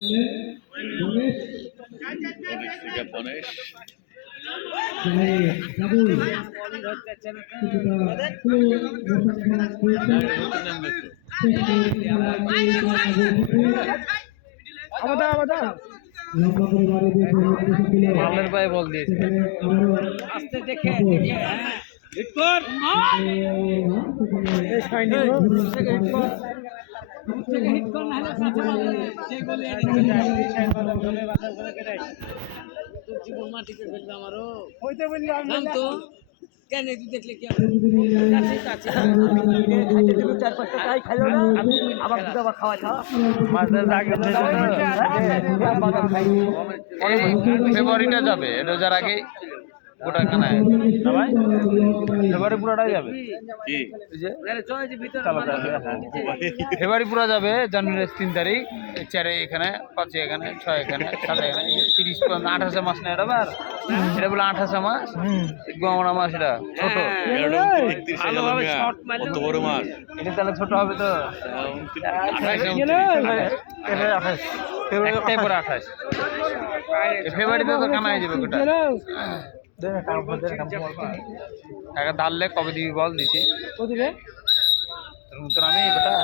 গণেশ মালের পায়ে বল দিয়েছে আস্তে দেখে হিট কর এই শাইনি হিট কর হিট কর না হলে কাছে বল যে গোলে গোলে বাধা করে কেটে তো জীবন মাটিতে ফেলবে আমারও হইতে বললাম তো কেন তুই দেখলে কি চার পাঁচটা তাই খাইলো না আবার দুটো আবার খাওয়া মাছের ফেব্রুয়ারিটা যাবে রোজার আগে গোটা কানায় ফেব্রুয়ারি পুরোটাই যাবে ফেব্রুয়ারি পুরো যাবে জানুয়ারি 3 তারিখ 4 এখানে 5 এখানে 6 এখানে 7 এখানে 30 28 মাস না এটা বার এটা বলে 28 মাস গমরা মাস এটা ছোট বড় মাছ এটা তাহলে ছোট হবে তো 28 ফেব্রুয়ারিতে তো কানা হয়ে যাবে গোটা টাকা ধারলে কবে দিবি বল দিছি আমি গোটা